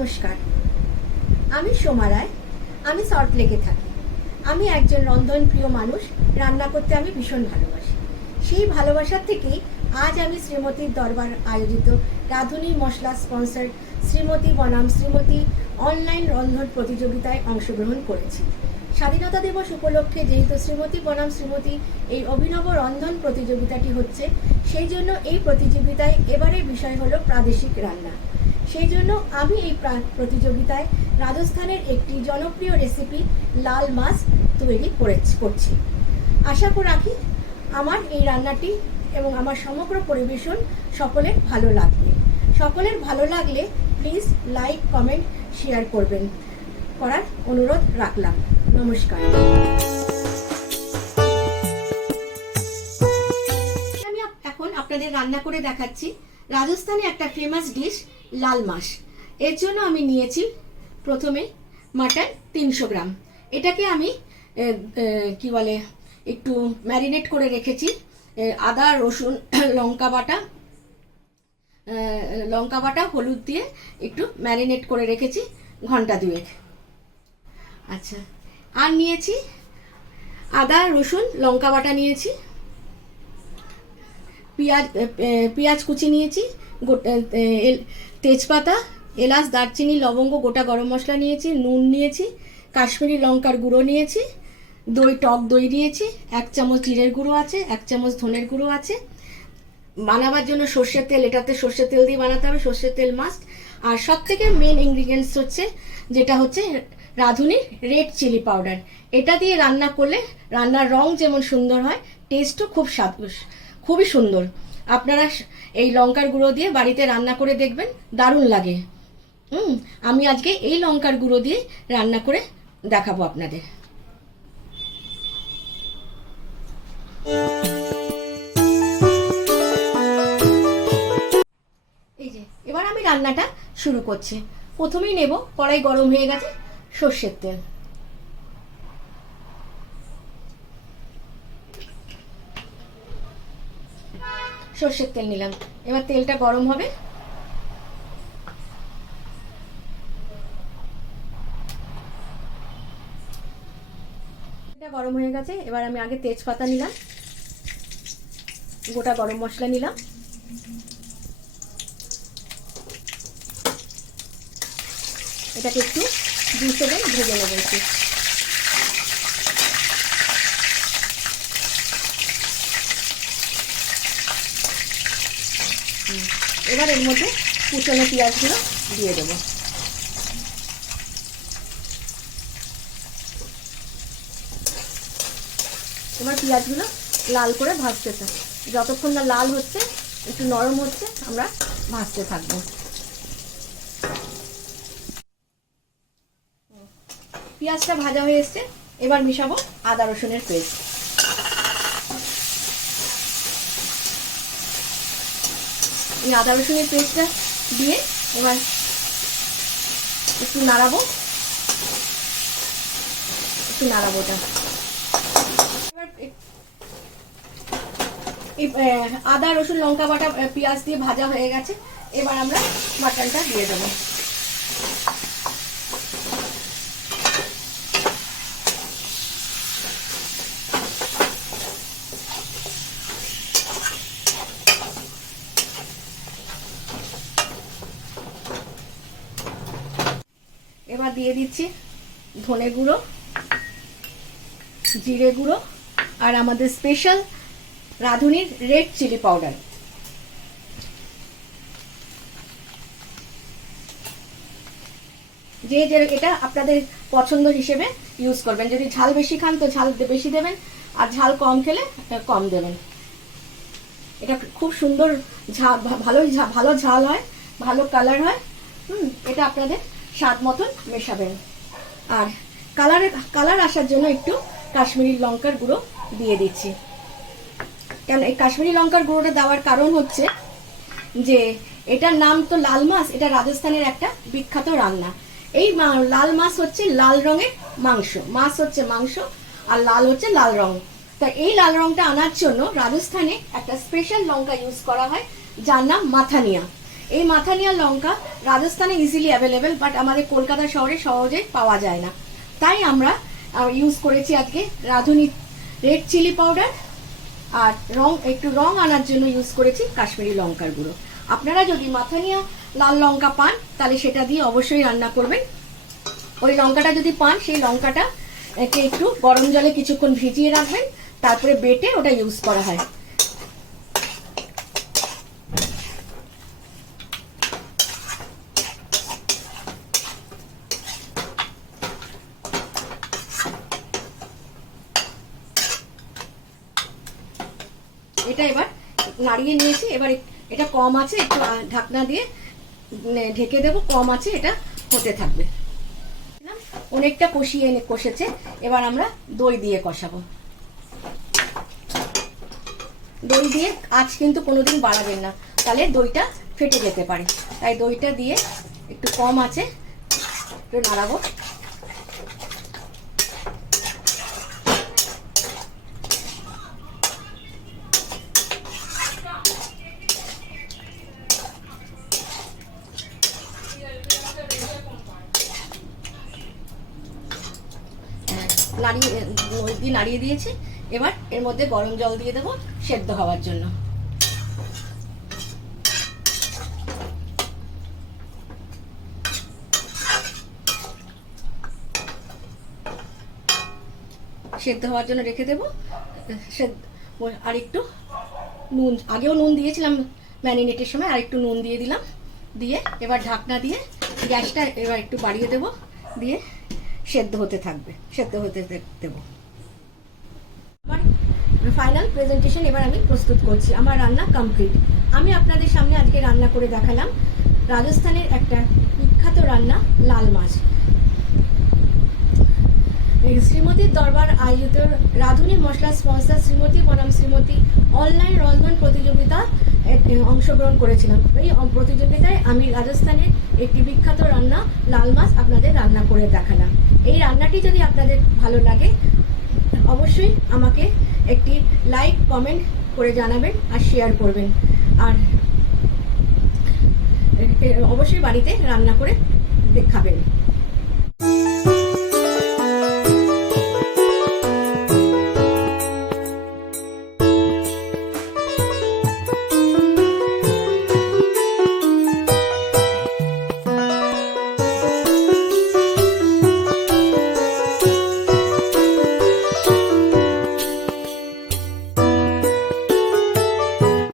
নমস্কার। আমি সোমা রায়। আমি সল্ট লেকে থাকি। আমি একজন রন্ধন প্রিয় মানুষ। রান্না করতে আমি ভীষণ ভালোবাসি। সেই ভালোবাসার থেকেই আজ আমি শ্রীমতীর দরবার আয়োজিত রাঁধুনি মশলা স্পন্সর শ্রীমতী বনাম শ্রীমতী অনলাইন রন্ধন প্রতিযোগিতায় অংশগ্রহণ করেছি। স্বাধীনতা দিবস উপলক্ষে যেহেতু শ্রীমতী বনাম শ্রীমতী এই অভিনব রন্ধন প্রতিযোগিতাটি হচ্ছে, সেই জন্য এই প্রতিযোগিতায় এবারের বিষয় হলো প্রাদেশিক রান্না। সেই জন্য আমি এই প্রতিযোগিতায় রাজস্থানের একটি জনপ্রিয় রেসিপি লাল মাছ, তৈরি করেছি আশা করে রাখি আমার এই রান্নাটি এবং আমার সমগ্র পরিবেশন সকলের ভালো লাগবে। সকলের ভালো লাগলে প্লিজ লাইক কমেন্ট শেয়ার করবেন। করার অনুরোধ রাখলাম। নমস্কার। আমি এখন আপনাদের রান্না করে দেখাচ্ছি। রাজস্থানে একটা ফেমাস ডিশ লাল মাছ। এর জন্য আমি নিয়েছি প্রথমে মাটন তিনশো গ্রাম। এটাকে আমি কি বলে, একটু ম্যারিনেট করে রেখেছি। আদা, রসুন, লঙ্কা বাটা লঙ্কা বাটা, হলুদ দিয়ে একটু ম্যারিনেট করে রেখেছি ঘণ্টা দুয়েক। আচ্ছা। আর নিয়েছি আদা, রসুন, লঙ্কা বাটা নিয়েছি। পেঁয়াজ পেঁয়াজ কুচি নিয়েছি তেজপাতা, এলাচ, দারচিনি, লবঙ্গ, গোটা গরম মশলা নিয়েছি, নুন নিয়েছি, কাশ্মীরি লঙ্কার গুঁড়ো নিয়েছি, দই, টক দই নিয়েছি, এক চামচ জিরের গুঁড়ো আছে, এক চামচ ধনের গুঁড়ো আছে। বানাবার জন্য সর্ষের তেল, এটাতে সর্ষের তেল দিয়ে বানাতে হবে, সর্ষের তেল মাস্ট আর সব থেকে মেন ইনগ্রিডিয়েন্টস হচ্ছে, যেটা হচ্ছে রাঁধুনির রেড চিলি পাউডার এটা দিয়ে রান্না করলে রান্নার রং যেমন সুন্দর হয় টেস্টও খুব স্বাদ খুবই সুন্দর। আপনারা এই লঙ্কার গুঁড়ো দিয়ে বাড়িতে রান্না করে দেখবেন, দারুণ লাগে। হুম, আমি আজকে এই লঙ্কার গুঁড়ো দিয়ে রান্না করে দেখাবো আপনাদের। এই যে, এবার আমি রান্নাটা শুরু করছি। প্রথমেই নেব কড়াই গরম হয়ে গেছে, সর্ষের তেল। সর্ষের তেল নিলাম। এবার তেলটা গরম হবে। এটা গরম হয়ে গেছে, এবার আমি আগে তেজপাতা নিলাম। গোটা গরম মশলা নিলাম। এটাকে একটু দু সেকেন্ড ভেজে নেব হুম, এবার এর মধ্যে কুচনো পেঁয়াজগুলো দিয়ে দেবো। এবার পেঁয়াজগুলো লাল করে ভাজতে থাক। যতক্ষণ না লাল হচ্ছে, একটু নরম হচ্ছে, আমরা ভাজতে থাকব। পেঁয়াজটা ভাজা হয়ে এসছে, এবার মিশাবো আদা রসুনের পেস্ট। আদা রসুনের পেস্টটা দিয়ে এবার একটু নাড়াবো। একটু নাড়াবো ওটা। আদা, রসুন, লঙ্কা বাটা পেঁয়াজ দিয়ে ভাজা হয়ে গেছে। এবার আমরা মাটনটা দিয়ে দেবো এবার দিয়ে দিচ্ছি, ধনে গুঁড়ো, জিরে গুঁড়ো, আর আমাদের স্পেশাল রাঁধুনির রেড চিলি পাউডার যে যে এটা আপনাদের পছন্দ হিসেবে ইউজ করবেন। যদি ঝাল বেশি খান তো ঝাল বেশি দেবেন, আর ঝাল কম খেলে কম দেবেন। এটা খুব সুন্দর ঝাল ভালো ভালো ঝাল হয়, ভালো কালার হয়। হুম, এটা আপনাদের স্বাদ মতন মেশাবেন। আর কালারের কালার আসার জন্য একটু কাশ্মীরি লঙ্কার গুঁড়ো দিয়ে দিচ্ছি। কেন, এই কাশ্মীরি লঙ্কার গুঁড়োটা দেওয়ার কারণ হচ্ছে যে, এটার নাম তো লাল মাছ, এটা রাজস্থানের একটা বিখ্যাত রান্না। এই লাল মাছ হচ্ছে লাল রঙের মাংস, মাছ হচ্ছে মাংস আর লাল হচ্ছে লাল রং। তা এই লাল রংটা আনার জন্য রাজস্থানে একটা স্পেশাল লঙ্কা ইউজ করা হয়, যার নাম মাথানিয়া। এই মাথানিয়া লঙ্কা রাজস্থানে ইজিলি অ্যাভেলেবেল বাট আমাদের কলকাতা শহরে সহজে পাওয়া যায় না। তাই আমরা ইউজ করেছি আজকে রাঁধুনি রেড চিলি পাউডার আর রং, একটু রং আনার জন্য ইউজ করেছি কাশ্মীরি লঙ্কার গুঁড়ো। আপনারা যদি মাথানিয়া লাল লঙ্কা পান, তাহলে সেটা দিয়ে অবশ্যই রান্না করবেন। ওই লঙ্কাটা যদি পান, সেই লঙ্কাটা একে একটু গরম জলে কিছুক্ষণ ভিজিয়ে রাখবেন, তারপরে বেটে ওটা ইউজ করা হয়। এটা এবার নাড়িয়ে নিয়েছি, এবার এটা কম আছে, একটু ঢাকনা দিয়ে ঢেকে দেবো, কম আছে, এটা হতে থাকবে। অনেকটা কষিয়ে এনে কষেছে, এবার আমরা দই দিয়ে কষাবো। দই দিয়ে আজ কিন্তু কোনোদিন বাড়াবেন না, তাহলে দইটা ফেটে যেতে পারে। তাই দইটা দিয়ে একটু কম আছে, একটু নাড়াবো। নাড়িয়ে নাড়িয়ে দিয়েছি। এবার এর মধ্যে গরম জল দিয়ে দেবো সেদ্ধ হওয়ার জন্য। সেদ্ধ হওয়ার জন্য রেখে দেবো। আর একটু নুন, আগেও নুন দিয়েছিলাম ম্যারিনেটের সময়, আর একটু নুন দিয়ে দিলাম। দিয়ে এবার ঢাকনা দিয়ে গ্যাসটা এবার একটু বাড়িয়ে দেবো। দিয়ে সেদ্ধ হতে থাকবে, সেদ্ধ হতে দেব। আমার ফাইনাল প্রেজেন্টেশন এবার আমি প্রস্তুত করছি, আমার রান্না কমপ্লিট আমি আপনাদের সামনে আজকে রান্না করে দেখালাম, রাজস্থানের একটা বিখ্যাত রান্না, লাল মাছ। শ্রীমতীর দরবার আয়োজিত রাঁধুনি মশলা স্পন্সর শ্রীমতী বনাম শ্রীমতী অনলাইন রন্ধন প্রতিযোগিতা অংশগ্রহণ করেছিলাম। এই প্রতিযোগিতায় আমি রাজস্থানের একটি বিখ্যাত রান্না, লাল মাছ, আপনাদের রান্না করে দেখালাম। এই রান্নাটি যদি আপনাদের ভালো লাগে, অবশ্যই আমাকে একটি লাইক, কমেন্ট করে জানাবেন আর শেয়ার করবেন। আর অবশ্যই বাড়িতে রান্না করে দেখাবেন।